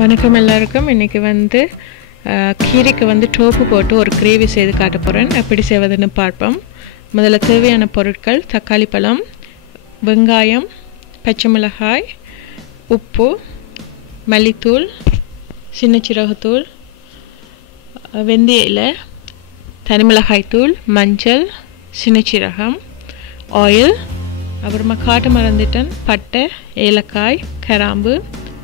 வணக்கம் எல்லாருக்கும். இன்றைக்கி வந்து கீரைக்கு வந்து டோஃபு போட்டு ஒரு கிரேவி செய்து காட்ட போகிறேன். எப்படி செய்வதுன்னு பார்ப்போம். முதல்ல தேவையான பொருட்கள்: தக்காளி பழம், வெங்காயம், பச்சை மிளகாய், உப்பு, மல்லித்தூள், சின்ன சீரகத்தூள், வெந்தய இலை, தனிமிளகாய் தூள், மஞ்சள், சின்ன சீரகம், ஆயில், அப்புறமா காட்ட மறந்துட்டேன், பட்டை, ஏலக்காய், கிராம்பு,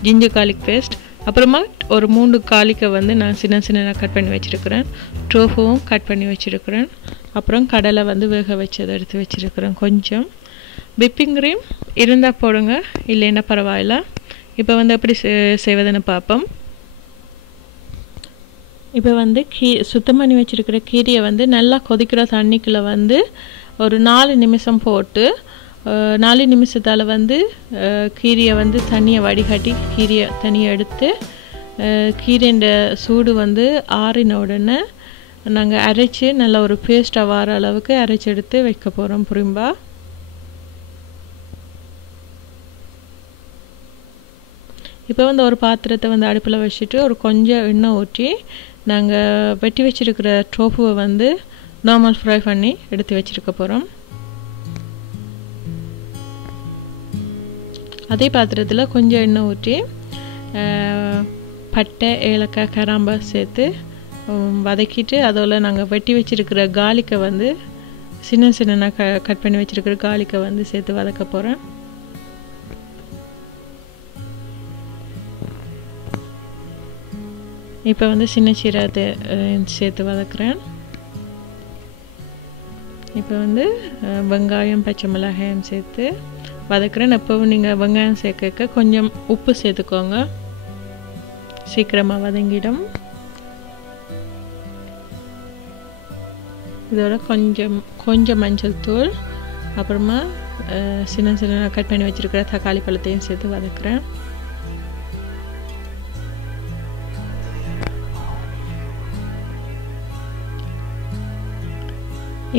ஜிஞ்சர் கார்லிக் பேஸ்ட், அப்புறமா ஒரு 3 கார்லிக்கை வந்து நான் சின்ன சின்னதாக கட் பண்ணி வச்சுருக்கிறேன். டோஃபுவும் கட் பண்ணி வச்சுருக்கிறேன். அப்புறம் கடலை வந்து வேக வச்சதை எடுத்து வச்சுருக்கிறேன். கொஞ்சம் விப்பிங் க்ரீம் இருந்தால் போடுங்க, இல்லைன்னா பரவாயில்ல. இப்போ வந்து எப்படி செய்வதுன்னு பார்ப்போம். இப்போ வந்து சுத்தம் பண்ணி வச்சுருக்கிற கீரையை வந்து நல்லா கொதிக்கிற தண்ணிக்குள்ளே வந்து ஒரு 4 நிமிஷம் போட்டு 4 நிமிஷத்தால் வந்து கீரையை வந்து தண்ணியை வடிகட்டி கீரையை தனியாக எடுத்து கீரைன்ற சூடு வந்து ஆறின உடனே நாங்கள் அரைச்சி நல்ல ஒரு பேஸ்ட்டாக வர அளவுக்கு அரைச்சி எடுத்து வைக்க போகிறோம். புரியும்பா? இப்போ வந்து ஒரு பாத்திரத்தை வந்து அடுப்பில் வச்சுட்டு ஒரு கொஞ்சம் எண்ணெய் ஊற்றி நாங்கள் வெட்டி வச்சுருக்கிற டோஃபுவை வந்து நார்மல் ஃப்ரை பண்ணி எடுத்து வச்சுருக்க போகிறோம். அதே பாத்திரத்தில் கொஞ்சம் எண்ணெய் ஊற்றி பட்டை, ஏலக்காய், கிராம்பை சேர்த்து வதக்கிட்டு அதோட நாங்கள் வெட்டி வச்சுருக்கிற கார்லிக்கை வந்து சின்ன சின்னதாக கட் பண்ணி வச்சுருக்கிற கார்லிக்கை வந்து சேர்த்து வதக்க போகிறேன். இப்போ வந்து சின்ன சீரகத்தை சேர்த்து வதக்குறேன். இப்போ வந்து வெங்காயம், பச்சை மிளகாயம் சேர்த்து வதக்குறேன். எப்போவும் நீங்கள் வெங்காயம் சேர்க்க கொஞ்சம் உப்பு சேர்த்துக்கோங்க, சீக்கிரமாக வதங்கிடும். இதோட கொஞ்சம் மஞ்சள் தூள், அப்புறமா சின்ன சின்ன கட் பண்ணி வச்சுருக்கிற தக்காளி பழத்தையும் சேர்த்து வதக்குறேன்.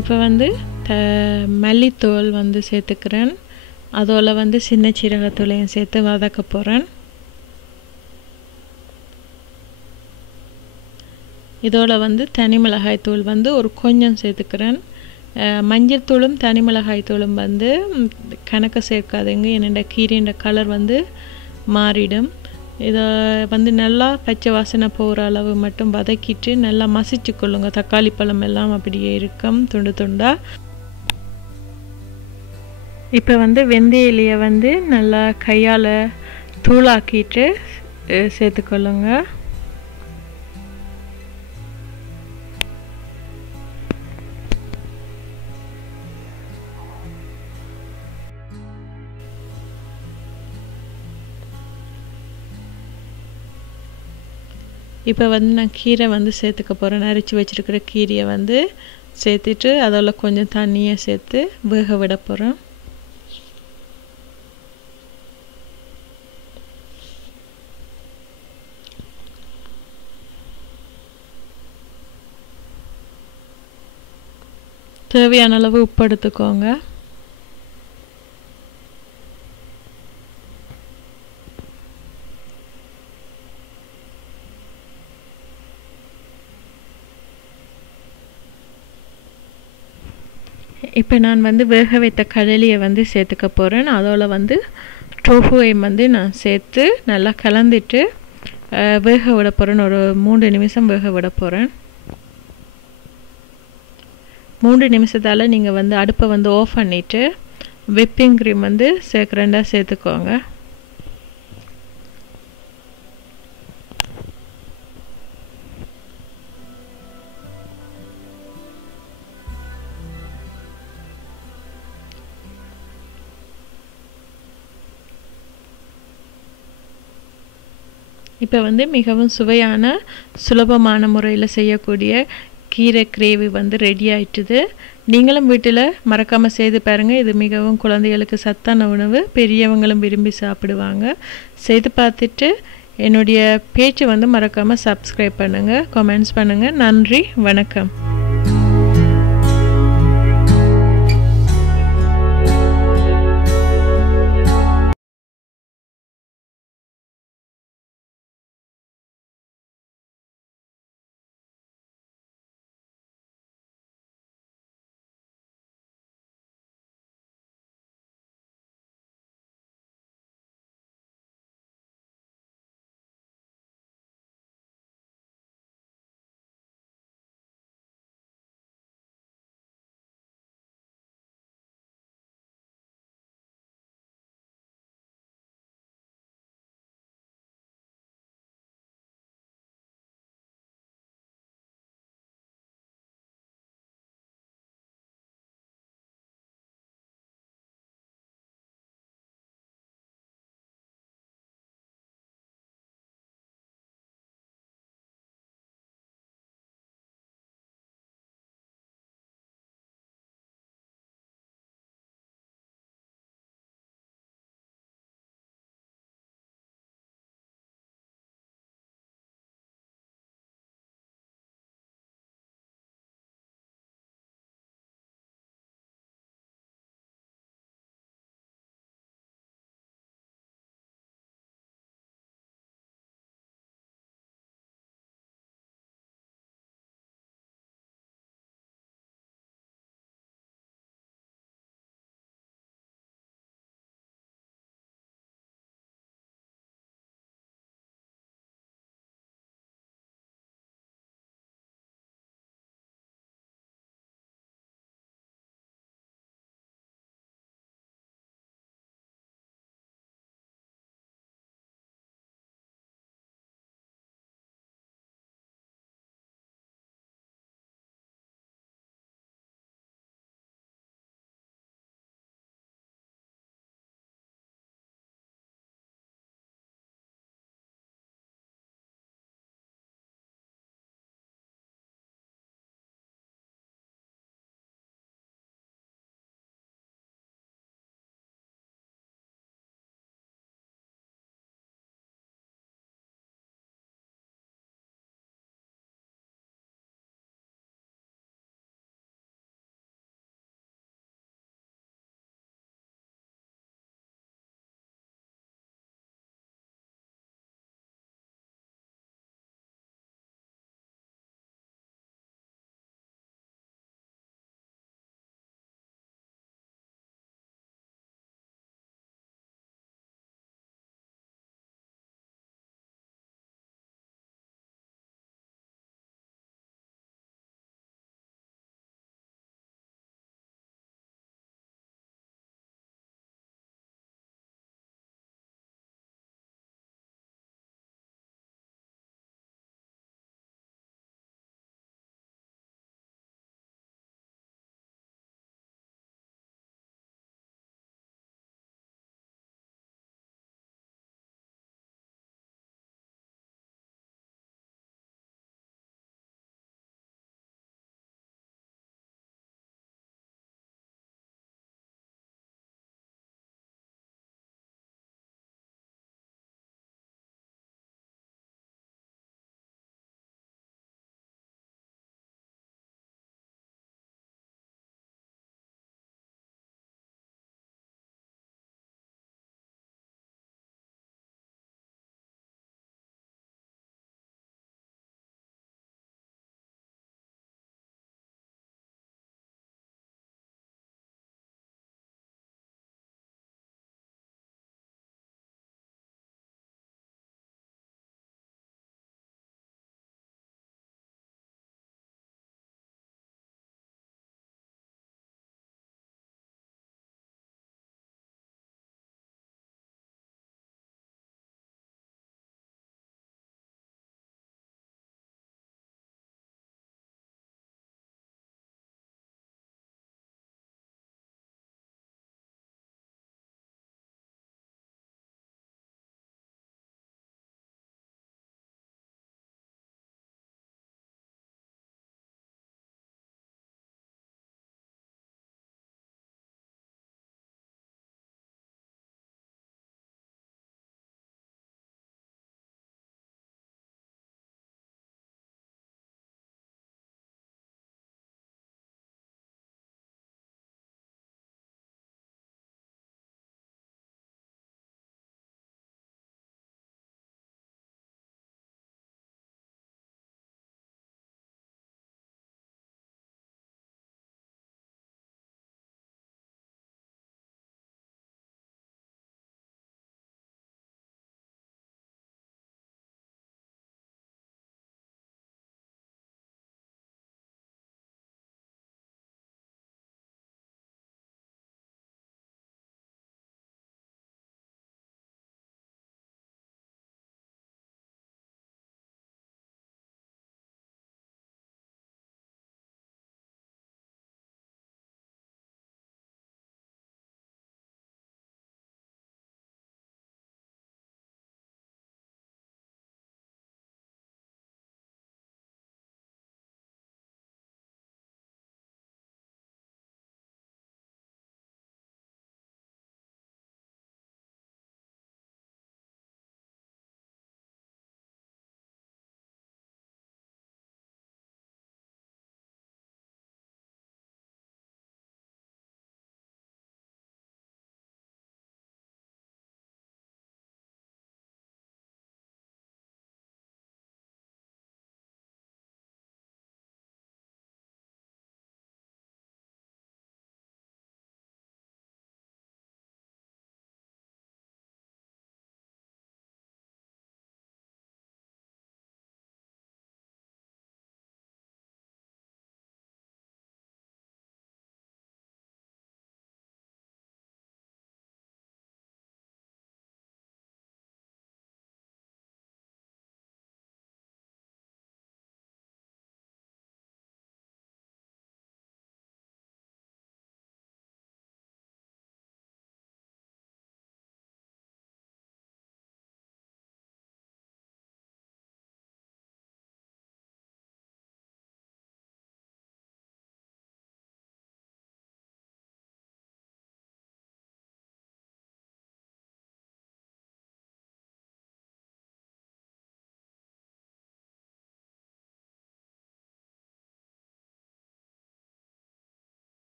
இப்போ வந்து மல்லித்தூள் வந்து சேர்த்துக்கிறேன். அதோட வந்து சின்ன சீரகத்தூளையும் சேர்த்து வதக்க போகிறேன். இதோட வந்து தனி மிளகாய் தூள் வந்து ஒரு கொஞ்சம் சேர்த்துக்கிறேன். மஞ்சள் தூளும் தனி மிளகாய் தூளும் வந்து கணக்க சேர்க்காதுங்க, என்னோட கீரைன்ற கலர் வந்து மாறிடும். இதை வந்து நல்லா பச்சை வாசனை போகிற அளவு மட்டும் வதக்கிட்டு நல்லா மசிச்சு கொள்ளுங்க. தக்காளி பழம் எல்லாம் அப்படியே இருக்கும், துண்டு துண்டாக. இப்போ வந்து வெந்தய இலையை வந்து நல்லா கையால் தூளாக்கிட்டு சேர்த்துக்கொள்ளுங்க. இப்போ வந்து நான் கீரை வந்து சேர்த்துக்க போகிறேன். அரைச்சி வச்சுருக்கிற கீரையை வந்து சேர்த்துட்டு அதில் கொஞ்சம் தண்ணியை சேர்த்து வேக விட போகிறேன். தேவையான அளவு உப்பு எடுத்துக்கோங்க. இப்போ நான் வந்து வேக வைத்த கடலையை வந்து சேர்த்துக்க போகிறேன். அதோட வந்து டோஃபுவை வந்து நான் சேர்த்து நல்லா கலந்துட்டு வேக விட போகிறேன். ஒரு 3 நிமிஷம் வேக விட போகிறேன். 3 நிமிஷத்தால் நீங்கள் வந்து அடுப்பை வந்து ஆஃப் பண்ணிவிட்டு விப்பிங் க்ரீம் வந்து சேர்க்குறேன்டா சேர்த்துக்கோங்க. இப்போ வந்து மிகவும் சுவையான சுலபமான முறையில் செய்யக்கூடிய கீரை கிரேவி வந்து ரெடி ஆயிட்டுது. நீங்களும் வீட்டில் மறக்காமல் செய்து பாருங்கள். இது மிகவும் குழந்தைகளுக்கு சத்தான உணவு, பெரியவங்களும் விரும்பி சாப்பிடுவாங்க. செய்து பார்த்துட்டு என்னுடைய பேஜை வந்து மறக்காமல் சப்ஸ்கிரைப் பண்ணுங்கள், கமெண்ட்ஸ் பண்ணுங்கள். நன்றி, வணக்கம்.